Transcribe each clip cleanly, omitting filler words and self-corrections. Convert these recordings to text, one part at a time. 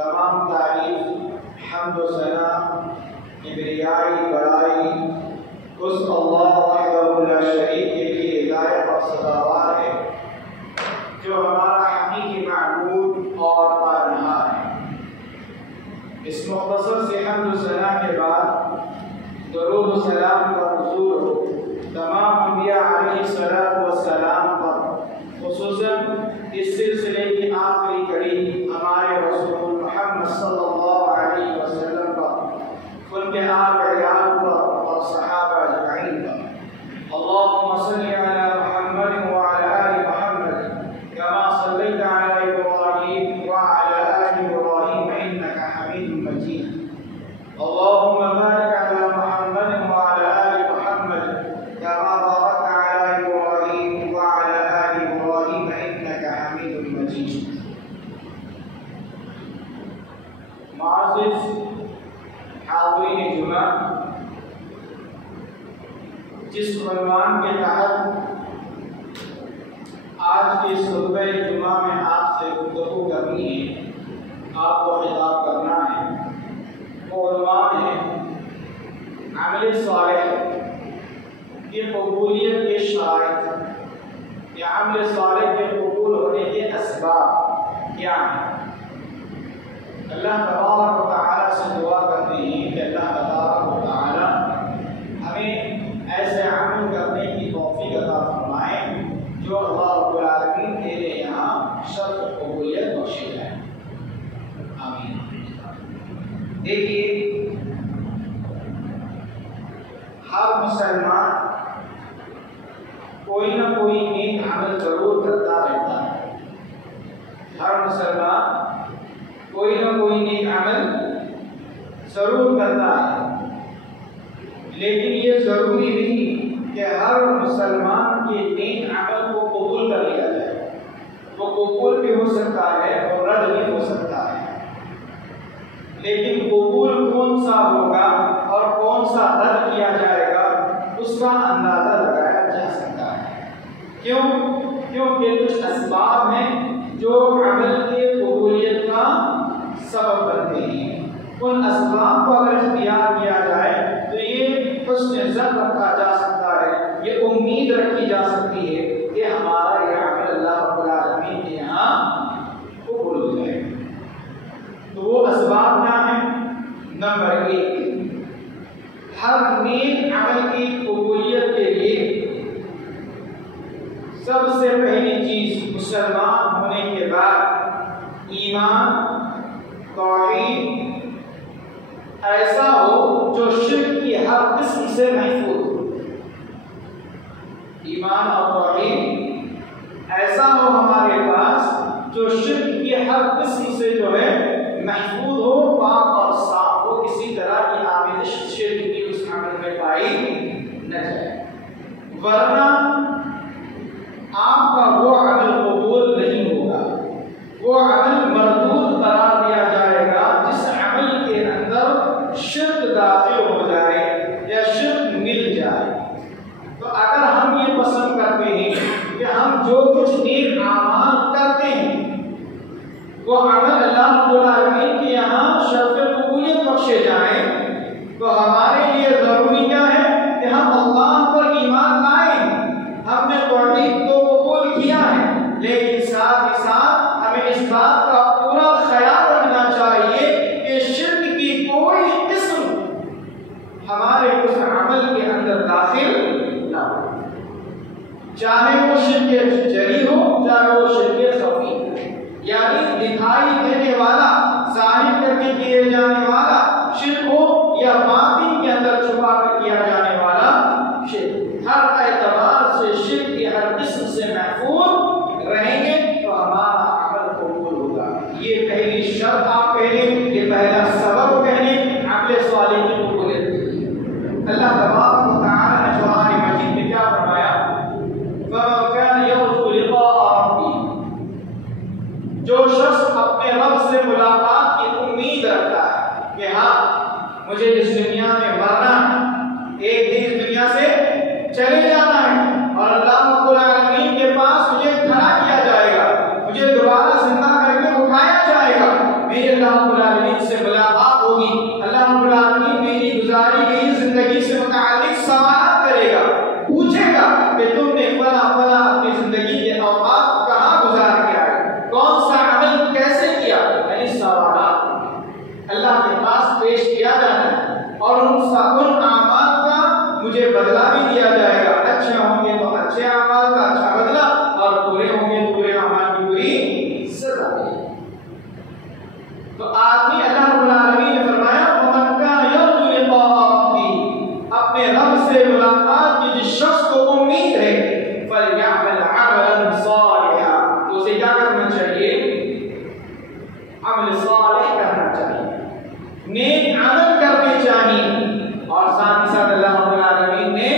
تمام تعریف حمد و ثنا کبریائی بڑائی اس اللہ وحدہ لا شریک کے لیے لائق اور سزاوار ہے جو ہمارا حقیقی معبود اور پالنہار ہے۔ اس مختصر سے حمد و ثنا کے بعد درود و سلام کا حضور ہو تمام انبیاء علیہ السلام پر، خصوصاً اس سلسلے کی آخری کڑی ہمارے رسول محمد صلی اللہ علیہ وسلم پر، ان کے آل عیال پر اور صحابہ اجمعین پر۔ اللهم صل على محمد وعلى آل محمد كما صليت على إبراهيم وعلى آل إبراهيم إنك حميد مجيد۔ اللهم بارك على محمد وعلى آل محمد كما باركت على إبراهيم وعلى آل إبراهيم إنك حميد مجيد۔ معزز حاضرین جمعہ، جس عنوان کے تحت آج کے خطبہ جمعہ میں آپ سے گفتگو کرنی ہے، آپ کو خطاب کرنا ہے، وہ عنوان ہے عمل صالح کی قبولیت کے شرائط یا عمل صالح کے قبول ہونے کے اسباب کیا ہیں۔ اللہ تبارک و تعالیٰ سے دعا کرتے ہیں کہ اللہ تبارک و تعالیٰ ہمیں ایسے عمل کرنے کی توفیق عطا فرمائے جو اللہ رب العالمین کے لیے یہاں شرط قبولیت بخشے جائے، آمین۔ دیکھیے، ہر مسلمان کوئی نہ کوئی نیک عمل ضرور کرتا رہتا ہے، ہر مسلمان کوئی نہ کوئی نیک عمل ضرور کرتا ہے، لیکن یہ ضروری نہیں کہ ہر مسلمان کے نیک عمل کو قبول کر لیا جائے۔ وہ قبول بھی ہو سکتا ہے اور رد بھی ہو سکتا ہے، لیکن قبول کون سا ہوگا اور کون سا رد کیا جائے گا اس کا اندازہ لگایا جا سکتا ہے۔ کیونکہ کچھ اسباب ہیں جو عمل کے قبولیت کا سبب بنتے ہیں۔ ان اسباب کو اگر اختیار کیا جائے تو یہ حسن ظن رکھا جا سکتا ہے، یہ امید رکھی جا سکتی ہے کہ ہمارا یہ عمل اللہ رب العالمین کے یہاں قبول ہو جائے۔ تو وہ اسباب کیا ہیں؟ نمبر 1، ہر نیک عمل کی قبولیت کے لیے سب سے پہلی چیز مسلمان ہونے کے بعد ایمان، توحید ایسا ہو جو شرک کی ہر قسم سے محفوظ ہو۔ ایمان اور توحید ایسا ہو ہمارے پاس جو شرک کی ہر قسم سے جو ہے محفوظ ہو، پاک اور صاف ہو، کسی طرح کی آمیزش شرک کی اس عمل میں پائی نہ جائے، ورنہ آپ کا وہ عمل قبول نہیں ہوگا، وہ عمل مردود قرار دیا جائے گا جس عمل کے اندر شرک داخل ہو جائے یا شرک مل جائے۔ تو اگر ہم یہ پسند کرتے ہیں کہ ہم جو کچھ نیک اعمال کرتے ہیں وہ عمل اللہ رب العالمین کے یہاں شرط قبولیت بخشے جائیں، تو ہمارے لیے ضروری کیا ہے کہ ہم اللہ پر ایمان لائیں۔ ہم نے توحید کو قبول کیا ہے، لیکن ساتھ ہی ساتھ ہمیں اس بات کا پورا خیال رکھنا چاہیے کہ شرک کی کوئی قسم ہمارے اس عمل کے اندر داخل نہ ہو، چاہے وہ شرک جلی ہو چاہے وہ شرک خفی ہو، یعنی دکھائی دینے والا، ظاہر کر کے کیے جانے والا شرک ہو یا باطن کے اندر چھپا کر کیا جانے والا شرک۔ ہر اعتبار سے شرک کی ہر قسم سے محفوظ رہیں گے تو ہمارا عمل قبول ہوگا۔ یہ پہلی شرط آپ کہہ لیں، یہ پہلا سبب کہہ لیں عمل صالح کی قبولیت۔ اللہ تبارک و تعالی نے قرآن مجید میں کیا فرمایا؟ فَمَنْ كَانَ يَرْجُو لِقَاءَ رَبِّهِ، جو شخص اپنے رب سے ملاقات کی امید رکھتا ہے کہ ہاں مجھے اس دنیا میں مرنا ہے، ایک دن اس دنیا سے چلے جانا ہے اور اللہ رب العالمین کے پاس مجھے کھڑا کیا جائے گا، مجھے دوبارہ زندہ کر کے اٹھایا جائے گا، میرے اللہ رب العالمین سے ملاقات ہوگی، اللہ رب العالمین میری گزاری گئی زندگی سے متعلق سوالات کرے گا، پوچھے گا کہ تم نے فلاں فلاں اپنی زندگی کے اوقات کہاں گزار کے آئے، کون سا عمل کیسے کیا، یعنی سوالات اللہ کے پاس پیش کیا جانا ہے اور ان اعمال کا مجھے بدلہ بھی دیا جائے گا، اچھے ہوں گے تو اچھے اعمال کا اچھا بدلہ اور برے ہوں گے تو برے اعمال کی بری سزا۔ تو آدمی اللہ رب العالمین نے فرمایا وَمَنْ كَانَ يَرْجُو لِقَاءَ رَبِّهِ، اپنے رب سے ملاقات کی جس شخص کو امید ہے فَلْيَعْمَلْ عَمَلًا صَالِحًا، تو اسے کیا کرنا چاہیے؟ عمل صالح کرنا چاہیے، نیک عمل کرنے چاہیے۔ اور ساتھ ہی ساتھ اللہ رب العالمین نے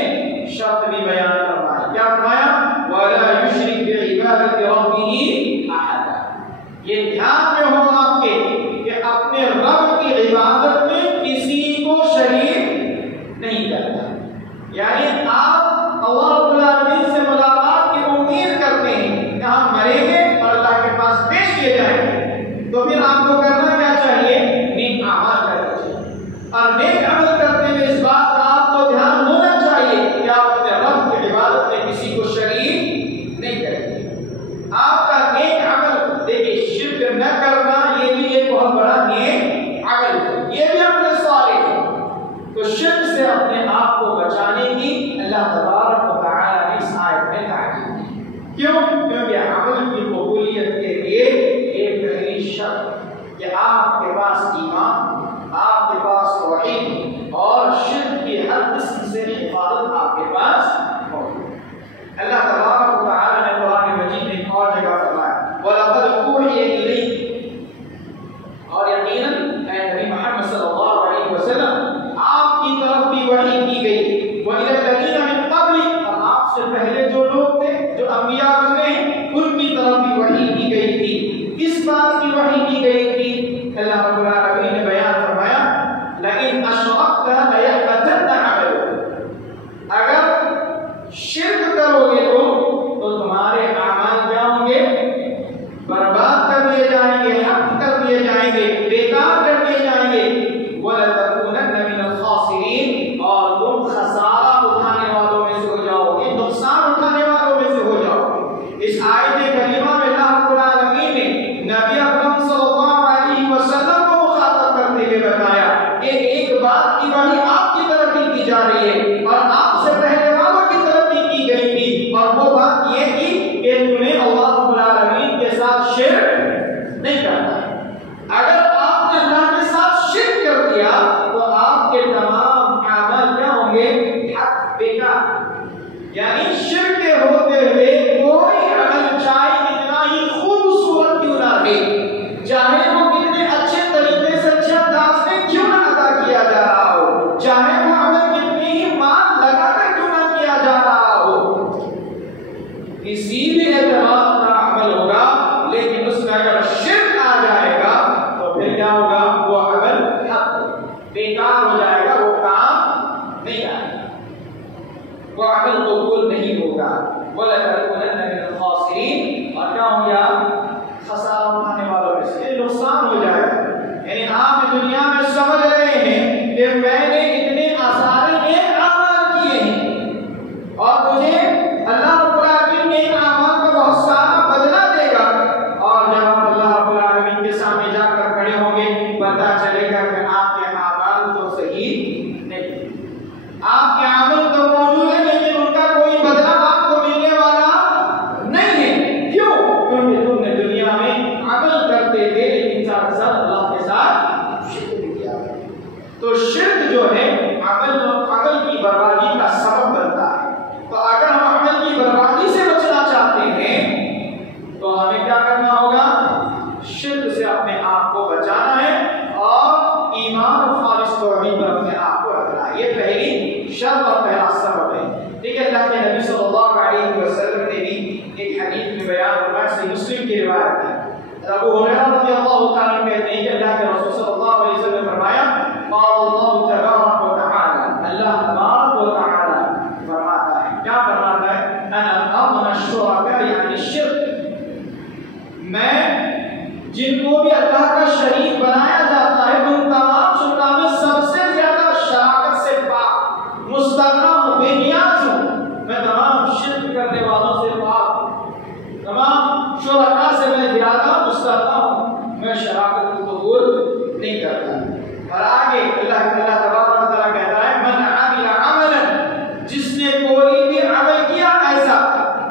شرط بھی بیان فرمایا، کیا فرمایا؟ وَلَا يُشْرِكْ بِعِبَادَةِ رَبِّهِ أَحَدًا، یہ دھیان میں ہو آپ کے کہ اپنے رب کی عبادت میں کسی کو شریک نہیں کرنا، یعنی آپ اللہ رب العالمین سے ملاقات کی امید کرتے ہیں کہ ہم مریں گے اور اللہ کے پاس پیش کیے جائیں گے، تو پھر آپ کو کرنا کیا چاہیے؟ نیک اعمال کرنا چاہیے، اور نیک عمل کرنے میں اس بات کا آپ کو دھیان ہونا چاہیے کہ آپ اپنے رب کی عبادت میں کسی کو شریک نہیں کریں گے۔ آپ کا نیک عمل، دیکھیے شرک نہ کرنا یہ بھی ایک بہت بڑا نیک عمل ہے، یہ بھی عمل صالح ہے۔ تو شرک سے اپنے آپ کو بچانے کی اللہ تبارک و تعالیٰ نے اس آیت میں تاکید کی۔ کیوں؟ کیونکہ عمل کی قبولیت کے لیے ایک پہلی شرط کہ آپ کے پاس ایمان، آپ کے پاس توحید اور شرک کی ہر قسم سے حفاظت آپ کے پاس ہو۔ اللہ تبارک و تعالیٰ نے قرآن مجید میں ایک اور جگہ فرمایا وَلَقَدْ أُوحِيَ إِلَيْكَ، اور یقیناً اے نبی محمد صلی اللہ علیہ وسلم آپ کی طرف بھی وحی کی گئی، وَإِلَى الَّذِينَ مِن قَبْلِكَ، اور آپ سے پہلے جو لوگ تھے جو انبیاء گزرے ہیں ان کی طرف بھی وحی کی گئی تھی۔ کس بات کی وحی کی گئی تھی؟ اللہ رب العالمین نے بیان فرمایا لَئِنْ أَشْرَكْتَ لَيَحْبَطَنَّ عَمَلُكَ، اگر شرک کرو گے تو تمہارے اعمال کیا ہوں گے؟ برباد کر دیے جائیں گے، حق کر دیے جائیں گے، بیکار کر دیے جائیں گے، وَلَتَكُونَنَّ مِنَ الْخَاسِرِينَ، اور تم خسارہ اٹھانے والوں میں سے ہو جاؤ گے، نقصان اٹھانے والوں میں سے ہو جاؤ گے۔ اس آیت کریمہ میں اللہ رب العالمین نے نبی اکرم صلی اللہ علیہ وسلم کو مخاطب کرتے ہوئے بتایا کہ ایک بات کی وحی آپ کی طرف بھی کی جا رہی ہے اور آپ سے پہلے والوں کی طرف بھی کی گئی تھی، اور وہ بات یہ تھی کہ تمہیں اللہ رب العالمین کے ساتھ شرک نہیں کرنا ہے۔ اگر آپ نے اللہ کے ساتھ شرک کر دیا تو آپ کے تمام اعمال کیا ہوں گے؟ حق، بیکار۔ یعنی شرک کے ہوتے ہوئے کوئی عمل چاہے کتنا ہی خوبصورت کیوں نہ ہو، چاہے وہ کتنے اچھے طریقے سے اچھے انداز میں کیوں نہ ادا کیا جا رہا ہو، چاہے وہ عمل کتنی ہی مان لگا کر کیوں نہ کیا جا رہا ہو، کسی بھی اعتبار کا عمل ہوگا لیکن اس میں اگر شرک آ جائے گا تو پھر کیا ہوگا؟ وہ عمل حق بیکار ہو جائے گا، وہ کام نہیں آئے گا، وہ عمل قبول نہیں ہوگا۔ وَلَتَكُونَنَّ مِنَ الْخَاسِرِينَ، اور کیا ہوں گیا؟ خسارہ اٹھانے والوں میں سے، نقصان ہو جائے گا۔ یعنی آپ دنیا میں سمجھ رہے ہیں کہ میں نے اتنے آسان نیک اعمال کیے ہیں اور مجھے اللہ رب العالمین نیک اعمال کا بہت سارا بدلہ دے گا، اور جب آپ اللہ رب العالمین کے سامنے جا کر کھڑے ہوں گے پتہ چلے گا کہ آپ کے اعمال تو صحیح نہیں، آپ کے عمل تو موجود ہے لیکن ان کا کوئی بدلہ آپ کو ملنے والا نہیں ہے۔ کیوں؟ کیونکہ تم نے دنیا میں عمل کرتے تھے لیکن ساتھ ساتھ اللہ کے ساتھ شرک بھی کیا۔ تو شرک جو ہے عمل کی بربادی کا سبب بنتا ہے۔ تو اگر ہم عمل کی بربادی سے بچنا چاہتے ہیں تو ہمیں کیا کرنا ہوگا؟ شرک سے اپنے آپ کو بچانا ہے اور ایمان و خالص توحید پر اپنے آپ کو رکھنا ہے۔ یہ پہلی شرط اور پہلا سبب ہے۔ دیکھیں اللہ کے نبی صلی اللہ علیہ وسلم نے بھی ایک حدیث میں بیان فرمایا، صحیح مسلم کی روایت ہے، ابو ہریرہ رضی اللہ تعالیٰ عنہ کہتے ہیں کہ اللہ کے رسول صلی اللہ علیہ وسلم نے فرمایا قال اللہ تبارک و تعالی، اللہ تبارک و تعالی فرماتا ہے، کیا فرماتا ہے؟ انا اغنى الشرکاء یعنی شرک، میں جن کو بھی اللہ کا شریک بنایا نہیں کرتا. اور آگے اللہ تبارک و تعالیٰ کہتا ہے من عمل عملا، جس نے کوئی بھی عمل کیا ایسا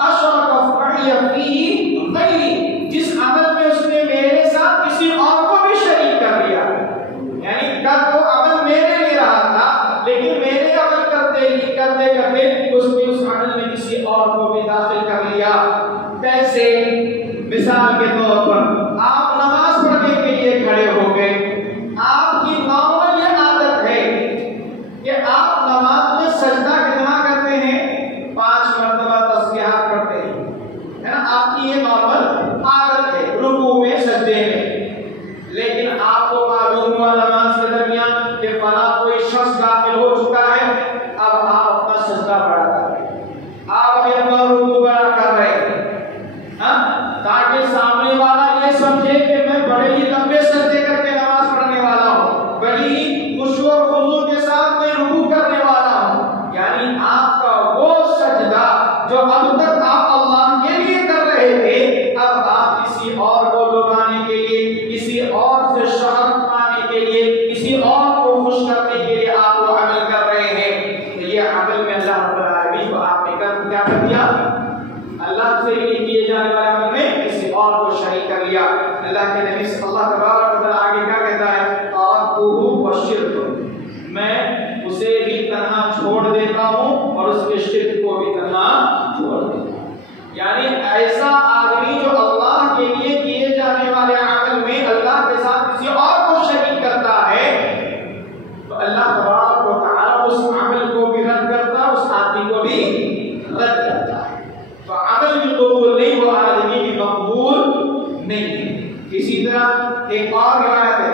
اشرک معی فیہ غیری، جس عمل میں اس نے میرے ساتھ کسی اور کو بھی شریک کر دیا، یعنی کل وہ عمل میرے لیے رہا تھا لیکن میرے عمل کرتے کرتے اس نے اس عمل میں کسی اور کو بھی داخل کر لیا. کیسے؟ مثال کے طور پر آپ نماز پڑھنے کے لیے کھڑے ہو گئے، آپ کی معمول یہ عادت ہے کہ آپ نماز میں سجدہ کتنا کرتے ہیں؟ 5 مرتبہ تسبیحات پڑھتے ہیں، ہے نا؟ آپ کی یہ معمول عادت ہے رکوع میں سجدے میں. لیکن آپ کو معلوم ہوا نماز کے درمیان کہ فلاں کوئی شخص داخل ہو چکا ہے، اب آپ اپنا سجدہ بڑھا کر رہے ہیں، آپ ابھی اپنا رکوع بڑھا کر رہے ہیں، تاکہ سامنے والا یہ سمجھے کہ میں بڑے ہی لمبے سجدے کر کے نماز پڑھنے والا ہوں، بڑی ہی خشوع اور خضوع کے ساتھ میں رکوع کرنے والا ہوں. یعنی آپ کا وہ سجدہ جو اب تک آپ اللہ کے لیے کر رہے تھے، اب آپ کسی اور کو لبانے کے لیے، کسی اور سے شہرت پانے کے لیے، کسی اور کو خوش کرنے کے لیے آپ وہ عمل کر رہے ہیں. تو یہ عمل میں اللہ رب العالمین کو آپ نے کیا کر دیا؟ اللہ سے کیے جانے والے عمل میں کسی اور کو شریک کر لیا. اللہ کے نبی صلی اللہ تبارک و تعالیٰ آگے کیا کہتا ہے؟ ترکہ وشرک، میں اسے بھی تنہا چھوڑ دیتا ہوں اور اس کے شرک کو بھی تنہا چھوڑ دیتا ہوں. یعنی ایسا آدمی جو اللہ کے لیے کیے جانے والے عمل میں اللہ کے ساتھ کسی اور کو شریک کرتا ہے، تو اللہ تبارک و تعالیٰ اس عمل کو بھی رد کرتا ہے، اس آدمی کو بھی رد کرتا ہے. تو عمل بھی قبول نہیں، وہ آدمی بھی مقبول نہیں ہے. اسی طرح ایک اور روایت ہے،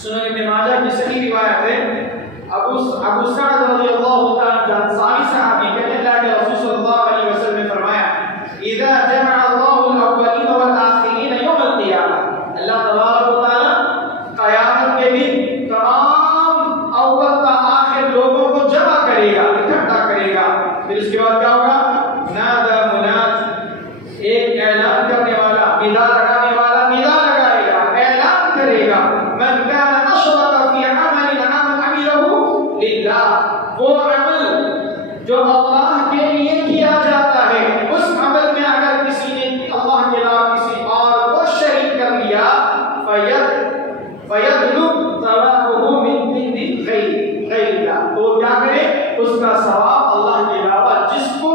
سنن ابن ماجہ کی صحیح روایت ہے، ابو سعد رضی اللہ تعالی عنہ انصاری صحابی کہتے ہیں اللہ کے رسول صلی اللہ علیہ وسلم نے فرمایا اذا جمع اللہ الاولین والآخرین یوم القیامہ، اللہ تبارک و تعالی قیامت کے دن تمام اول و آخر لوگوں کو جمع کرے گا، اکٹھا کرے گا. پھر اس کے بعد کیا ہوگا؟ نادى مناد، ایک اعلان کرنے والا، ندا لگانے والا ندا لگائے گا، اعلان کرے گا من كان اشرك في عمل عمله لله، وہ عمل جو اللہ کے لیے کیا جاتا ہے، اس عمل میں اگر کسی نے اللہ کے علاوہ کسی اور کو شریک کر لیا فيطلب ثوابه من عند غير الله، تو کیا کرے؟ اس کا ثواب اللہ کے علاوہ جس کو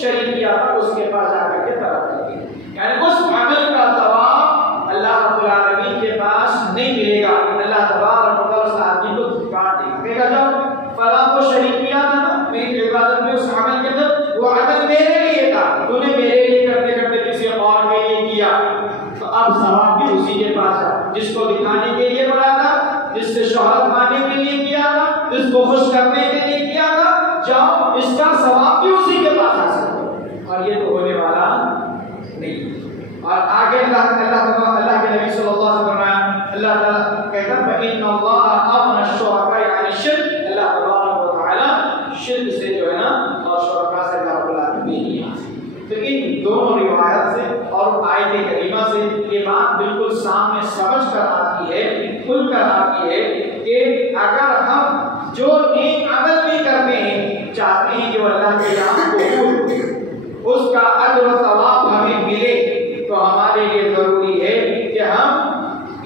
شریک کیا تھا اس کے پاس جا کر کے طلب کرے. یعنی اس عمل کا ثواب اللہ رب العالمین کے پاس نہیں ملے گا، اللہ تبارک و تعالیٰ اس آدمی کو کاٹ دے گا. جب فلاں کو شریک کیا تھا نا میری عبادت میں، اس عمل کے اندر وہ عمل میرے لیے تھا، تو نے میرے لیے کرتے کرتے کسی اور کے لیے کیا، تو اب ثواب بھی اسی کے پاس ہے. جس کو دکھانے کے لیے بڑھا تھا، جس سے شہرت پانے کے لیے کیا تھا، جس کو خوش کرنے کے لیے کیا تھا، جاؤ اس کا ثواب بھی اسی کے پاس آ سکتا. اور یہ تو ہونے والا نہیں. اور آگے اللہ کے نبی صلی اللہ علیہ وسلم فرمایا، اللہ تعالیٰ کہتا ہے فَإِنَّ اللَّهَ أَغْنَى الشُّرَكَاءِ عَنِ الشِّرْكِ، اللہ تبارک و تعالیٰ شرک سے جو ہے نا اور شرکا سے رب العالمین نہیں حاصل. تو ان دونوں روایت سے اور آیت کریمہ سے یہ بات بالکل سامنے سمجھ کر آتی ہے، کھل کر آتی ہے کہ اگر ہم جو نیک عمل بھی کرتے ہیں، چاہتے ہیں کہ وہ اللہ کے یہاں قبول، اس کا اجر و ثواب ہمیں ملے، تو ہمارے لیے ضروری ہے کہ ہم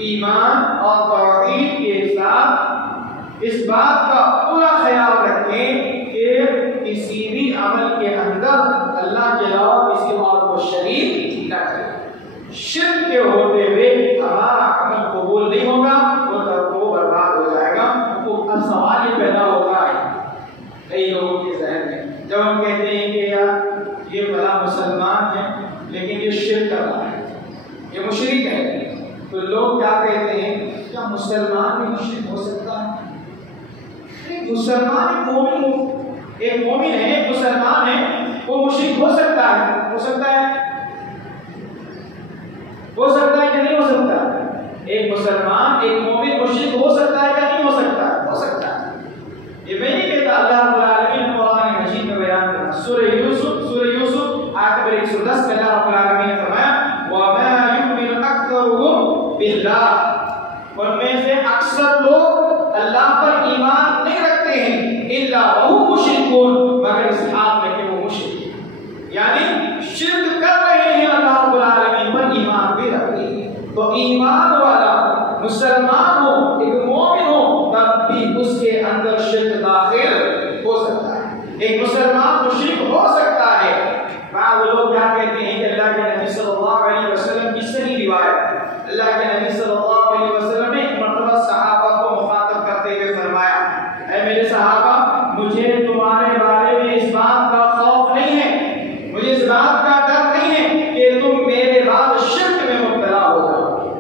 ایمان اور توحید کے ساتھ اس بات کا پورا خیال رکھیں کہ کسی بھی عمل کے اندر اللہ کے علاوہ کسی اور کو شریک نہ کریں. شرک کے ہوتے ہوئے ہمارا عمل قبول نہیں ہوگا، وہ برباد ہو جائے گا. اب سوال یہ پیدا ہوتا ہے کئی لوگوں کے ذہن میں، جب ہم کہتے ہیں کہ یار یہ بڑا مسلمان ہے لیکن یہ شرک کر رہا ہے، یہ مشرک ہے، تو لوگ کیا کہتے ہیں؟ کیا مسلمان بھی مشرک ہو سکتا ہے؟ مسلمان ایک مومن ہے، ایک مسلمان ہے، وہ مشرک ہو سکتا ہے؟ ہو سکتا ہے کہ نہیں ہو سکتا؟ ایک مسلمان ایک مومن مشرک ہو سکتا ہے کہ نہیں ہو سکتا؟ ہو سکتا ہے. یہ میں نہیں کہتا، اللہ رب العالمین قرآن مجید میں بیان کرتا. سورہ یوسف آیت نمبر 110 میں اللہ رب العالمین نے فرمایا وَمَا يُؤْمِنُ أَكْثَرُهُمْ بِاللَّهِ، ان میں سے مشرکون، مگر اس حال میں کہ وہ مشرک، یعنی شرک کر رہے ہیں اللہ رب العالمین پر، ایمان بھی رکھ رہے ہیں۔ تو ایمان والا مسلمان ہو، ایک مومن ہو، تب بھی اس کے اندر شرک داخل ہو سکتا ہے۔ ایک مسلمان مشرک ہو سکتا ہے۔ بعض لوگ کیا کہتے ہیں کہ اللہ کے نبی صلی اللہ علیہ وسلم کی صحیح روایت، اللہ کے نبی صلی اللہ علیہ وسلم نے ایک مرتبہ صحابہ کو مخاطب کرتے ہوئے فرمایا، اے میرے صحابہ، مجھے تمہارے بارے میں اس بات کا خوف نہیں ہے، مجھے اس بات کا ڈر نہیں ہے کہ تم میرے بعد شرک میں مبتلا ہو جاؤ،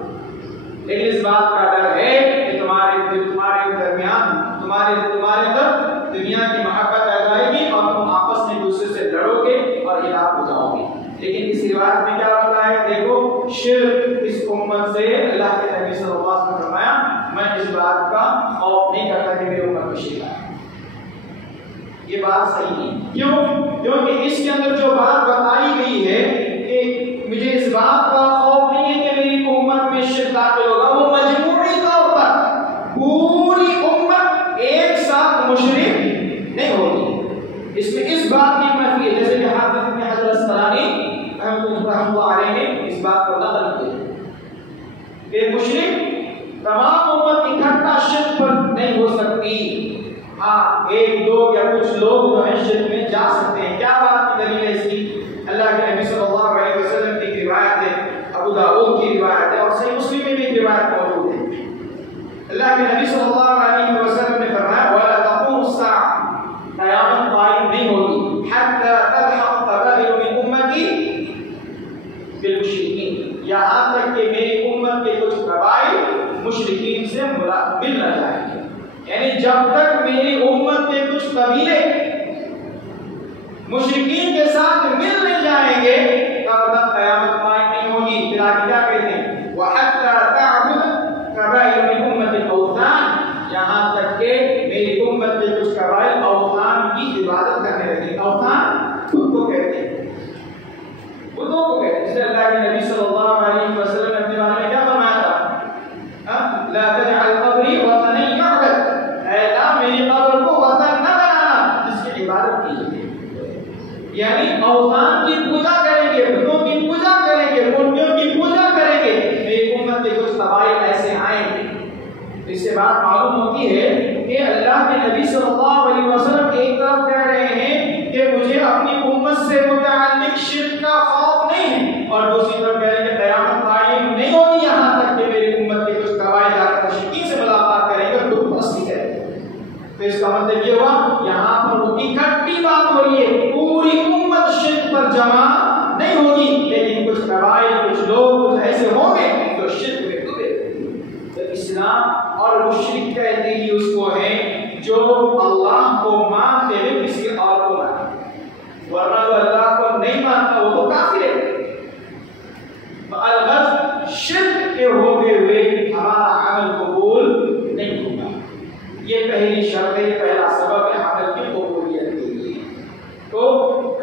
لیکن اس بات کا ڈر ہے کہ تمہارے درمیان تمہارے اندر دنیا کی محبت آ جائے گی اور تم آپس میں دوسرے سے لڑو گے اور ہلاک ہو جاؤ گے۔ لیکن اس روایت میں کیا ہوتا ہے؟ دیکھو، شرک اس امت سے اللہ کے نبی صلی اللہ علیہ وسلم نے فرمایا میں اس بات کا خوف نہیں کرتا کہ میری امت میں شرک آئے۔ یہ بات صحیح نہیں، کیونکہ اس کے اندر جو بات بتائی گئی ہے کہ مجھے اس بات کا خوف نہیں ہے کہ میری امت میں شرک داخل ہوگا، وہ مجموعی طور پر پوری امت ایک ساتھ مشرک نہیں ہوگی۔ اس میں اس بات کی نفی ہے، جیسے کہ حافظ ابن حجر الاسقلانی رحمۃ اللہ علیہ نے اس بات کو نقل کیا کہ مشرک تمام امت اکٹھا شرک پر نہیں ہو سکتی، ہاں ایک دو یا کچھ لوگ جو ہے شرک میں جا سکتے ہیں۔ کیا بات کی دلیل ہے اس کی؟ اللہ کے نبی صلی اللہ علیہ وسلم کی ایک روایت ہے، ابو داؤد کی روایت ہے اور صحیح مسلم میں بھی ایک روایت موجود ہے۔ اللہ کے نبی صلی اللہ علیہ وسلم نے فرمایا وَلَا تَقُومُ السَّاعَةُ، قیامت قائم نہیں ہوگی حَتَّى تَلْحَقَ قَبَائِلُ مِنْ أُمَّتِي بِالْمُشْرِكِينَ، یہاں تک کہ میری امت کے کچھ قبائل مشرکین سے مل نہ جائیں گے، یعنی جب تک میری امت کے کچھ قبیلے مشرکین کے ساتھ مل نہیں جائیں گے تب تک قیامت قائم نہیں ہوگی۔ پھر آگے کیا کہتے ہیں؟ وَحَتَّى تَعْبُدَ قَبَائِلُ مِنْ أُمَّتِي الْأَوْثَانَ، یہاں تک کہ میری امت کے کچھ قبائل اوثان کی عبادت کرنے لگے۔ اوثان خود کو کہتے ہیں، بتوں کو کہتے ہیں، جسے اللہ کے نبی صلی اللہ علیہ وسلم نے اپنے بارے میں کیا فرمایا تھا؟ لا تجعل قبری وطنا یعبد، اے اللہ میری قبر کو وطن نہ بنانا جس کی عبادت کی جائے، یعنی اوثان کی پوجا کریں گے، بتوں کی پوجا کریں گے، مورتیوں کی پوجا کریں گے۔ میری امت کے کچھ قبائل ایسے آئیں گے۔ اس سے بات معلوم ہوتی ہے کہ اللہ کے نبی صلی اللہ علیہ وسلم ایک طرف کہہ رہے ہیں کہ مجھے اپنی امت سے متعلق شرک کا خوف نہیں ہے، اور دوسری طرف کہہ رہے ہیں کہ قیامت قائم نہیں ہوگی یہاں تک کہ میری امت کے کچھ قبائل جا کر مشرکین سے ملاقات کریں گے، بت پرستی کریں گے۔ تو اس کا مطلب یہ ہوا یہاں پر اکٹھی بات ہو رہی ہے، پوری امت شرک پر جمع نہیں ہوگی، لیکن کچھ قبائل کچھ لوگ کچھ ایسے ہوں گے جو شرک میں ڈوبے۔ تو اسلام اور مشرک کہتے ہی اس کو ہے جو اللہ کو مانتے ہوئے کسی اور کو مانتے، ورنہ جو اللہ کو نہیں مانتا وہ تو کافر ہے۔ الغرض شرک کے ہوتے ہوئے ہمارا عمل قبول نہیں ہوگا، یہ پہلی شرط ہے، پہلا سبب ہے عمل کی قبولیت کے لیے۔ تو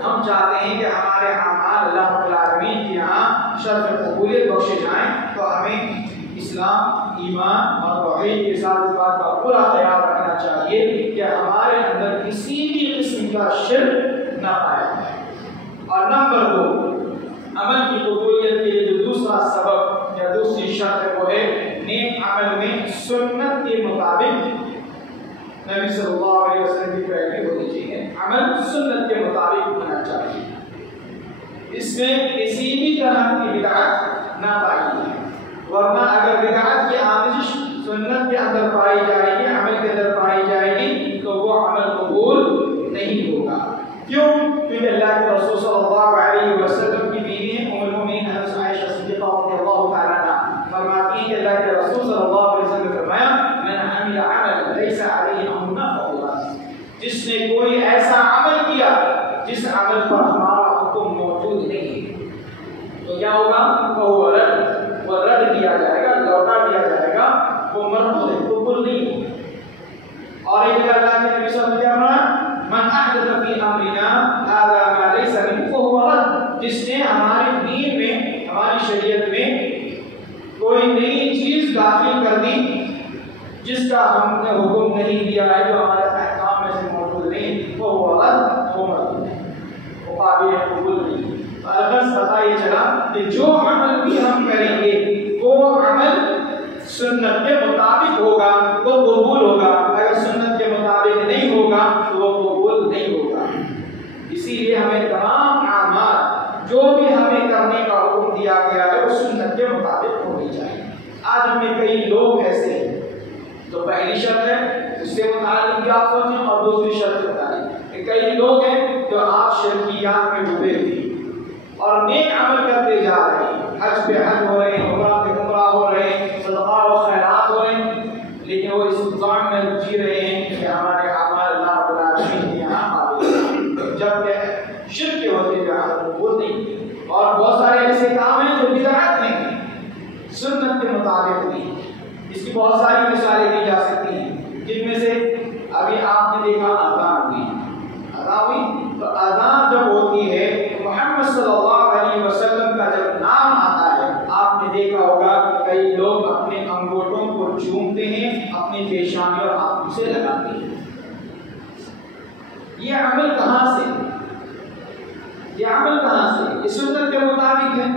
ہم چاہتے ہیں کہ ہمارے اعمال اللہ رب العالمین کے یہاں شرط قبولیت بخشے جائیں، تو ہمیں اسلام، ایمان اور توحید کے ساتھ اس بات کا پورا خیال رکھنا چاہیے کہ ہمارے اندر کسی بھی قسم کا شرک نہ پایا جائے۔ اور نمبر دو، عمل کی قبولیت کے لیے جو دوسرا سبب یا دوسری شرط ہے وہ ہے نیک عمل میں سنت کے مطابق نبی صلی اللہ علیہ وسلم کی پیروی ہونی چاہیے، عمل سنت کے مطابق ہونا چاہیے، اس میں کسی بھی طرح کی بدعت نہ پائی جائے، ورنہ اگر بدعت کی آمیزش سنت کے اندر پائی جائے گی، عمل کے اندر پائی جائے گی، تو وہ عمل قبول نہیں ہوگا۔ کیوں؟ کیونکہ اللہ کے رسول صلی اللہ علیہ وسلم کی بیوی ام المؤمنین حضرت عائشہ صدیقہ رضی اللہ تعالی عنہا فرماتی ہیں کہ اللہ کے رسول صلی اللہ علیہ وسلم نے فرمایا من عمل عملا لیس علیہ امرنا فهو رد، جس نے کوئی ایسا عمل کیا جس عمل پر ہمارا حکم موجود نہیں ہے تو کیا ہوگا؟ وہ رد، وہ رد کیا جائے گا، لوٹا دیا جائے گا، وہ مردود ہے، قبول نہیں ہوگا۔ اور ایک اللہ کے نبی صلی اللہ علیہ وسلم من احدث فی امرنا هذا ما ليس منه فهو رد، جس نے ہمارے دین میں، ہماری شریعت میں کوئی نئی چیز داخل کر دی جس کا ہم نے حکم نہیں دیا ہے، جو ہمارے احکام میں سے موجود نہیں کریں وہ غلط ہو وہ قابل قبول نہیں. الغرض پتہ یہ چلا کہ جو عمل بھی ہم کریں گے وہ عمل سنت کے مطابق ہوگا وہ قبول ہوگا. اگر سنت کے مطابق نہیں ہوگا تو وہ قبول نہیں ہوگا. اسی لیے ہمیں تمام اعمال جو بھی ہمیں کرنے کا حکم دیا گیا ہے وہ سنت کے مطابق ہونی چاہیے. آج ہمیں کئی لوگ ایسے ہیں تو پہلی شرط ہے اس سے متعلق بھی آپ سوچیں اور دوسری شرط متعلق کہ کئی لوگ ہیں جو آپ شرکیات میں ڈوبے ہوئے اور نیک عمل کرتے جا رہے ہیں, حج پہ حج ہو رہے ہیں, عمرہ پہ عمرہ ہو رہے ہیں, صدقہ و خیرات ہو رہے ہیں, لیکن وہ اس ظلم میں جی رہے ہیں کہ ہمارے اعمال اللہ رب العالمین کے یہاں قابل ہیں, جبکہ شرک کے ہوتے جو عمل قبول نہیں. اور بہت سارے ایسے کام ہیں جو بدعت ہیں, سنت کے مطابق نہیں. اس کی بہت ساری مثالیں دی جا سکتی ہیں, جن میں سے ابھی آپ نے دیکھا اذان ہوئی تو اذان جب ہوتی ہے محمد صلی اللہ علیہ وسلم کا جب نام آتا ہے آپ نے دیکھا ہوگا کہ کئی لوگ اپنے انگوٹھوں کو چومتے ہیں, اپنی پیشانی اور ہاتھوں سے لگاتے ہیں. یہ عمل کہاں سے, یہ عمل کہاں سے؟ یہ سنت کے مطابق ہے.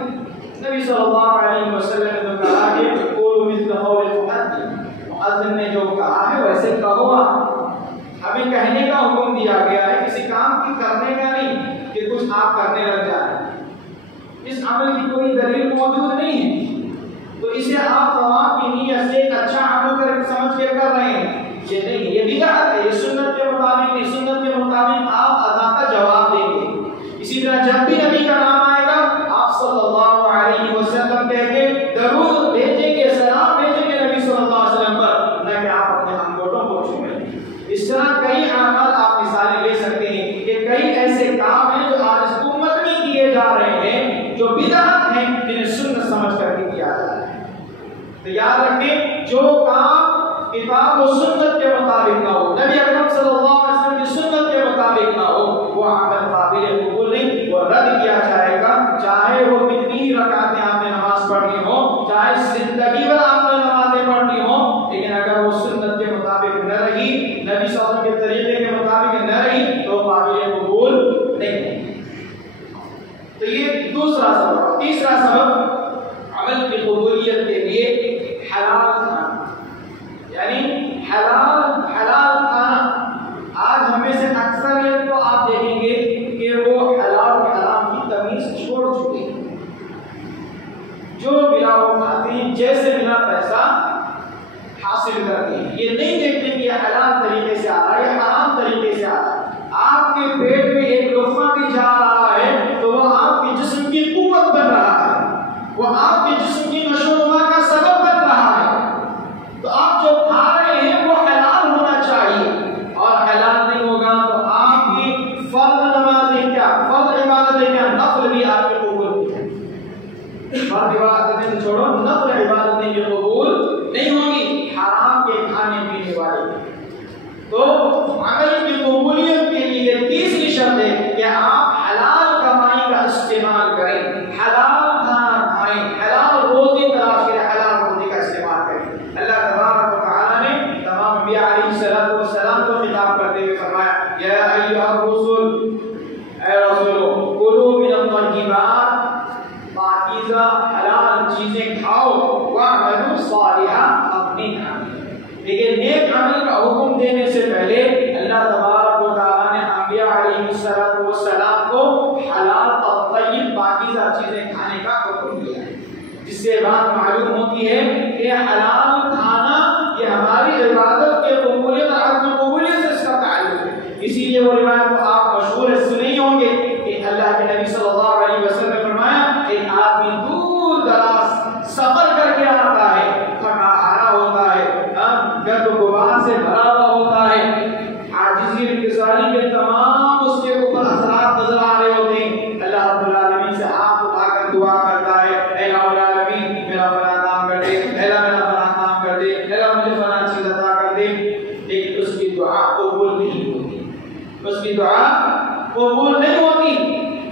نبی صلی اللہ علیہ وسلم نے کہا کہ قولوا مثل قول المؤذن, مؤذن نے جو کہا ہے ویسے کہو. ہمیں کہنے کا حکم دیا گیا ہے, کسی کام کی کرنے کا نہیں کہ کچھ آپ کرنے لگ جائیں. اس عمل کی کوئی دلیل موجود نہیں ہے تو اسے آپ ثواب کی نیت سے ایک اچھا عمل کر سمجھ کے کر رہے ہیں, یہ نہیں, یہ بدعت ہے. یہ سنت کے مطابق نہیں. سنت کے مطابق آپ اذان کا جواب دیں گے. اسی طرح جب بھی نبی کا نام آئے گا آپ صلی اللہ علیہ وسلم کہہ کے درود بھیجیں گے, سلام بھیجیں گے نبی صلی اللہ علیہ وسلم پر, نہ کہ آپ اپنے انگوٹھوں کو چھوئیں. اس طرح کئی اعمال آپ مثالیں لے سکتے ہیں کہ کئی ایسے کام ہیں جو آج حکومت میں کیے جا رہے ہیں جو بدعت ہیں, جنہیں سنت سمجھ کر کے کیا جا رہا ہے. تو یاد رکھیں جو کام کتاب و سنت کے مطابق نہ ہو, نبی اکرم صلی اللہ علیہ وسلم کی سنت کے مطابق نہ ہو, وہ عمل قابل قبول نہیں, وہ رد کیا جائے گا. چاہے وہ کتنی رکعتیں آپ نے نماز پڑھنی ہو, چاہے زندگی بھر آپ نے نمازیں پڑھنی ہو, لیکن اگر وہ سنت کے مطابق نہ رہی, نبی صلی اللہ علیہ وسلم کے طریقے کے مطابق نہ رہی تو قابل قبول نہیں. تو یہ دوسرا سبب. تیسرا سبب عمل کی قبولیت کے لیے حلال کھانا, یعنی حلال کھانا. آج ہمیں سے اکثریت کو آپ دیکھیں گے کہ وہ حلال و حرام کی تمیز چھوڑ چکے ہیں. جو ملا وہ کھاتے ہیں, جیسے ملا پیسہ حاصل کرتے ہیں. یہ نہیں دیکھتے کہ یہ حلال طریقے سے آ رہا ہے یا حرام طریقے سے آ رہا ہے. آپ کے پیٹ میں ایک لقمہ بھی جا رہا ہے تو وہ آپ کے جسم کی قوت بن رہا ہے, وہ آپ کے جسم کی نشو و نما کا سبب بن رہا ہے. تو آپ جو کھا رہے ہیں وہ حلال ہونا چاہیے, اور حلال نہیں ہوگا تو آپ کی فرض نمازیں کیا, فرض عبادتیں کیا, نفل بھی آپ کے قبول نہیں ہے. فرض عبادتیں چھوڑو, نفل عبادتیں جو قبول نہیں ہوگی حرام کے کھانے پینے والے. تو عمل کی قبولیت کے لیے تیسری شرط ہے کہ آپ حلال کمائی کا استعمال کریں, حلال کھانا کھائیں, حلال روزی تلاش کریں, حلال روزی کا استعمال کریں. اللہ تبارک و تعالی نے تمام انبیاء علیہ السلام کو خطاب کرتے ہوئے فرمایا یا ایھا الرسل, اے رسولو, کلوا من الطیبات, پاکیزہ حلال چیزیں کھاؤ, واعملوا صالحا, اپنی لیکن نیک عمل کا حکم دینے سے پہلے اللہ تبارک و تعالی نے انبیاء علیہ السلام کو حلال اور طیب پاکیزہ چیزیں کھانے کا حکم دیا ہے. جس سے بات معلوم ہوتی ہے کہ حلال کھانا یہ ہماری عبادت کے قبولیت اور عدم قبولیت سے اس کا تعلق ہے. اسی لیے وہ روایت کو آپ مشہور سنے ہی ہوں گے کہ اللہ کے نبی صلی اللہ علیہ وسلم نے فرمایا ایک آدمی دور دراز سفر کر کے آتا ہے, تھکا ہارا ہوتا ہے, گرد و غبار سے بھرا ہوا ہوتا ہے, عاجزی انکساری کے تمام اس کے اوپر اثرات نظر آ رہے ہوتے ہیں. اللہ رب العالمین سے ہاتھ اٹھا کر دعا کرتا ہے, اے رب العالمین میرا فلاں کام کر دے, اے اللہ میرا فلاں کام کر دے, اے اللہ مجھے فلاں چیز عطا کر دے. لیکن اس کی دعا قبول نہیں ہوتی, اس کی دعا قبول نہیں ہوتی.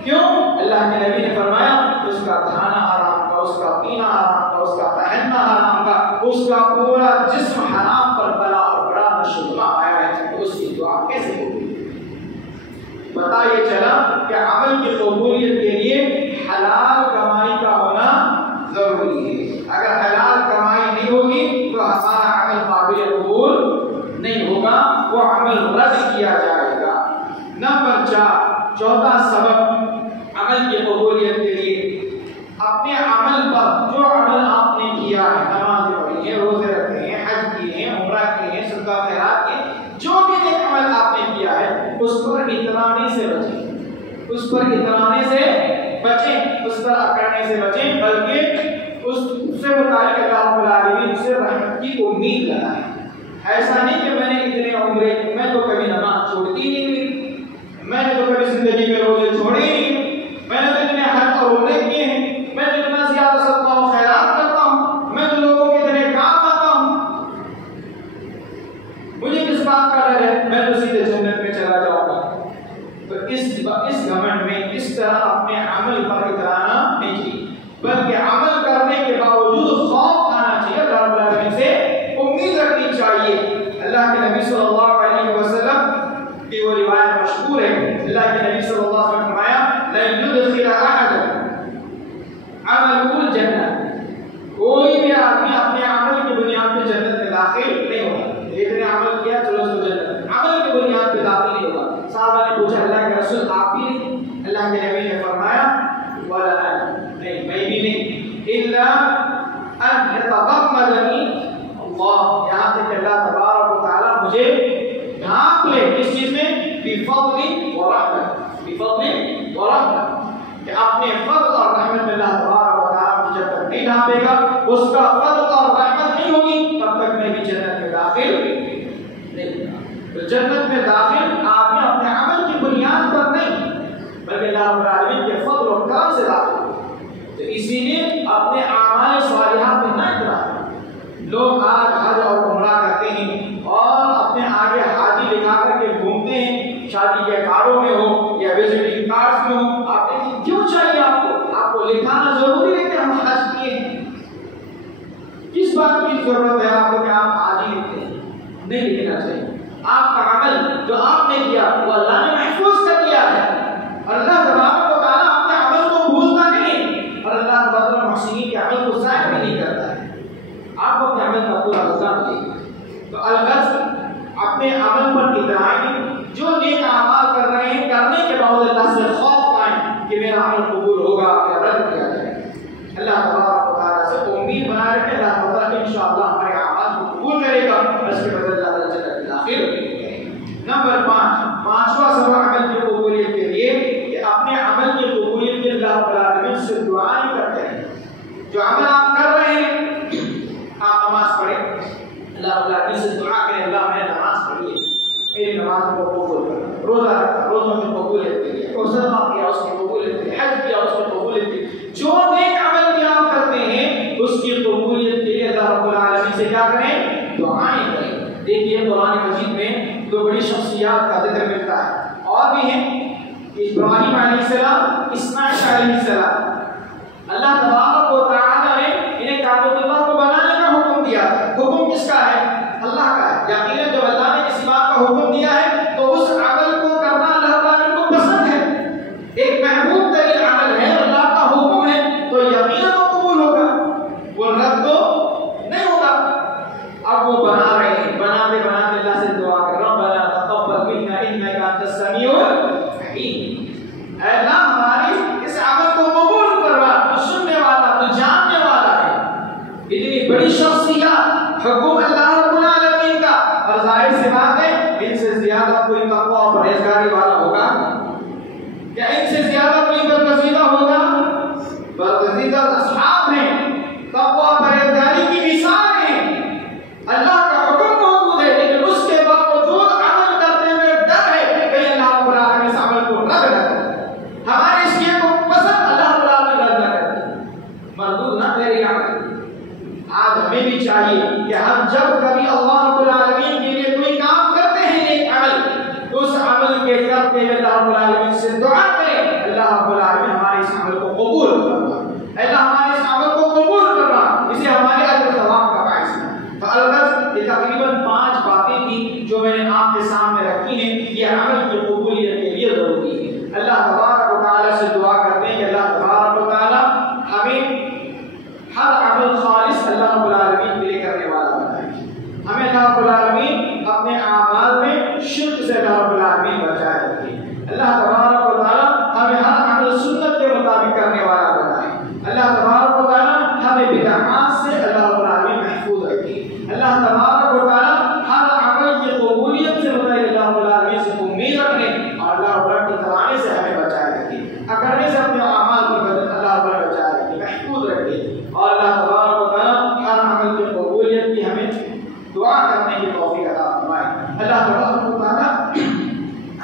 کیوں؟ اللہ کے نبی نے فرمایا اس کا کھانا حرام کا, اس کا پینا حرام کا, اس کا پہننا حرام کا, اس کا پورا جسم حرام پر بلا اور بڑا نشوہ آیا ہے, تو اس کی دعا کیسے ہوگی؟ کہ عمل کی قبولیت کے لیے حلال کمائی کا ہونا ضروری ہے. اگر حلال کمائی نہیں ہوگی تو ہمارا عمل قابل قبول نہیں ہوگا، وہ عمل رد کیا جائے گا. نمبر 4، چوتھا سبب عمل کی قبولیت کے لیے اپنے عمل پر، جو عمل آپ نے کیا ہے، نماز پڑھی ہے، روزے رکھے ہیں، حج کیے ہیں، عمرہ کیے ہیں، صدقہ خیرات کیے، جو بھی نیک عمل آپ نے کیا ہے اس پر اترانے سے بچیں، اس پر اترانے سے بچیں، اس پر اکڑنے سے بچیں، بلکہ اس سے متعلق اللہ رب العالمین سے رحمت کی امید لگائیں. ایسا نہیں کہ میں نے اتنے عمرے، میں تو کبھی نماز چھوڑتی نہیں ہوئی، میں نے تو کبھی زندگی میں روزے چھوڑے نہیں، میں نے تو اتنے حج اور عمرے کیے ہیں، میں تو اتنا زیادہ صدقہ و خیرات کرتا ہوں، میں تو لوگوں کے اتنے کام آتا ہوں، مجھے کس بات کا ڈر ہے، میں تو سیدھے جنت میں چلا جاؤں گا. تو اس گھمنڈ میں اس طرح اپنے عمل پر اترانا نہیں چاہیے، بلکہ عمل کرنے کے باوجود خوف آنا چاہیے، اللہ رب العالمین سے امید رکھنی چاہیے. اللہ کے نبی صلی اللہ علیہ وسلم کی وہ روایت مشہور ہے، اللہ کے نبی صلی اللہ علیہ وسلم نے فرمایا لن يدخل احد عمل الجنہ، کوئی بھی آدمی اپنے عمل کی بنیاد پہ جنت میں داخل نہیں ہوگا. ایک نے عمل کیا چلو اس کو جنت، عمل کی بنیاد پہ داخل نہیں ہوگا. صحابہ نے پوچھا اللہ کے رسول آپ بھی؟ اللہ کے نبی نے فرمایا ولا نہیں، میں بھی نہیں، الا ان يتغمدني اللہ، یہاں تک کہ اللہ تبارک و تعالی مجھے ڈھانپ لے. کس چیز میں؟ بفضل ورحمت، بفضل ورحمت، کہ اپنے فضل اور رحمت میں اللہ تبارک و تعالی مجھے جب تک نہیں ڈھانپے گا، اس کا فضل اور رحمت نہیں ہوگی، تب تک میں بھی جنت میں داخل نہیں ہوگا. تو جنت میں داخل آدمی اپنے عمل کی بنیاد پر نہیں بلکہ اللہ رب العالمین کے فضل و کرم سے داخل ہوگا. تو اسی لیے اپنے اعمال صالحات میں نہ اترائیں. لوگ آج حج اور عمرہ کرتے ہیں اور اپنے آگے حاجی لکھا کر کے گھومتے ہیں، شادی کے کارڈوں میں ہو یا وزٹنگ کارڈز میں ہو. آپ دیکھیں کیوں چاہیے آپ کو لکھانا ضروری ہے کہ ہم حج کیے ہیں؟ کس بات کی ضرورت ہے آپ کو کہ آپ حاجی لکھتے ہیں؟ نہیں لکھنا چاہیے. آپ کا عمل جو آپ نے کیا وہ اللہ نے محفوظ کر لیا ہے، اور اللہ تبارک و تعالیٰ اپنے عمل کو بھولتا نہیں، اور اللہ تبارک و محسنین کے عمل کو ضائع بھی نہیں کرتا ہے. آپ کو اپنے عمل کا پورا بدلہ ملے گا. تو الغرض اپنے عمل پر اترائیں، جو نیک اعمال کر رہے ہیں کرنے کے بعد اللہ سے خوف پائیں کہ میرا عمل قبول ہوگا یا رد کیا جائے. اللہ تبارک و تعالیٰ سے امید بنا رکھیں، اللہ تعالیٰ انشاءاللہ ہمارے اعمال کو قبول کرے گا، اس کے بدلے اللہ جنت میں داخل کرے گا. نمبر 5، پانچواں سبب عمل کی قبولیت کے لیے کہ اپنے عمل کی قبولیت کے اللہ رب العالمین سے دعائیں کرتے ہیں. جو عمل آپ کر رہے ہیں، آپ نماز پڑھیں، اللہ رب العالمین سے دعا کریں اللہ میں نے نماز پڑھی ہے، میری نماز کو قبول کر، روزہ رکھا، روزوں کی قبولیت کے لیے، اور صدقہ کیا اس کی قبولیت کے لیے، حج کیا اس کی قبولیت کے لیے، جو نیک عمل بھی آپ کرتے ہیں اس کی قبولیت کے لیے اللہ رب العالمین سے کیا کریں؟ دعائیں کریں. دیکھیے قرآن مجید میں دو بڑی شخصیات کا ذکر ملتا ہے، اور بھی ہیں، ابراہیم علیہ السلام، اسماعیل علیہ السلام. اللہ تبارک و تعالی نے انہیں کعبۃ اللہ کو بنانے کا حکم دیا. حکم کس کا ہے؟ اللہ کا ہے. یقیناً جب اللہ نے کسی بات کا حکم دیا ہے تو اس عمل کو کرنا اللہ تعالیٰ کو پسند ہے، ایک محبوب ترین عمل ہے، اللہ کا حکم ہے، تو یقیناً وہ قبول ہوگا، وہ رد تو نہیں ہوگا. اب وہ بنا رہے ہیں، بناتے بناتے اللہ سے دعا کر ربنا تقبل منا انک انت السمیع العلیم. اے اللہ ہماری اس عمل کو قبول کروا، تو سننے والا تو جاننے والا ہے. اتنی بڑی شخصیات، حکم اللہ رب العالمین کا، اور ظاہر سی بات ہے ان سے زیادہ کوئی تقویٰ اور پرہیزگاری والا ہوگا کیا؟ ان سے زیادہ کوئی برگزیدہ ہوگا؟ برگزیدہ اصحاب ہیں، تقویٰ پرہیزگاری کی مثال ہیں. اللہ کا حکم موجود ہے لیکن اس کے باوجود عمل کرتے ہوئے ڈر ہے کہ اللہ رب العالمین اس عمل کو رد نہ کرے، ہمارے اس کیے کو پسند اللہ رب العالمین رد نہ کرے، مردود نہ کرے عمل. آج ہمیں بھی چاہیے کہ ہم جب کبھی اللہ رب العالمین کے لیے کوئی کام کرتے ہیں ایک عمل، اس عمل کے کرتے ہوئے اللہ رب العالمین سے دعا کریں اللہ رب العالمین ہمارے اس عمل کو قبول کرنا، اللہ ہمارے اس عمل کو قبول کرنا، اسے ہمارے اجر ثواب کا باعث ہے. تو الغرض یہ تقریباً 5 باتیں تھیں جو میں نے آپ کے سامنے رکھی ہیں، یہ عمل کی قبولیت کے لیے ضروری ہے. اللہ تبارک اللہ رب العالمین اپنے اعمال میں شرک سے اللہ رب العالمین بچائے رکھے. اللہ تبارک و تعالیٰ ہمیں ہر عمل سنت کے مطابق کرنے والا بنائے. اللہ تبارک و تعالیٰ ہمیں بدعات سے اللہ رب العالمین محفوظ رکھے. اللہ تبارک و تعالیٰ ہر عمل کی قبولیت سے متعلق اللہ رب العالمین سے امید رکھنے اور اللہ رب العالمین کی ترانے سے ہمیں بچائے رکھے. کرنے سے اپنے اعمال کو اللہ رب العالمین بچائے رکھے، محفوظ رکھے. اور اللہ تبارک و تعالیٰ ہر عمل کی قبولیت کی ہمیں دعا کرنے کی توفیق عطا فرمائے. اللہ تبارک و تعالیٰ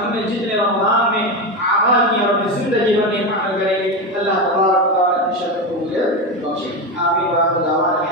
ہم نے جتنے رمضان میں اعمال کی اور اپنی زندگی میں عمل کریں گے اللہ تبارک و تعالیٰ کی شرف قبولیت بخشے. آمین.